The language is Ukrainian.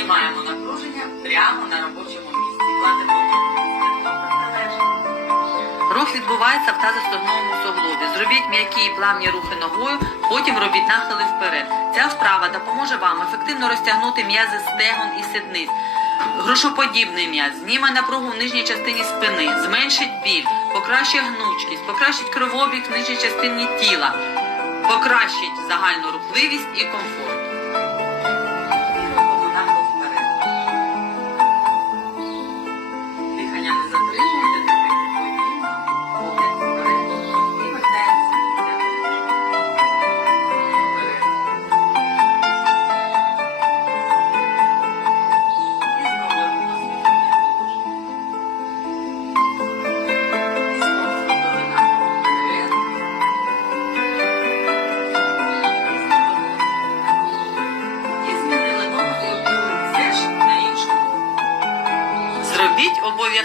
Знімаємо напруження прямо на робочому місці. Рух відбувається в тазостогновому суглобі. Зробіть м'які і плавні рухи ногою, потім робіть нахили вперед. Ця вправа допоможе вам ефективно розтягнути м'язи стегон і сідниць. Грушоподібний м'яз зніме напругу в нижній частині спини, зменшить біль, покращить гнучкість, покращить кровообіг в нижній частині тіла, покращить загальну рухливість і комфорт. Зробіть обов'язково.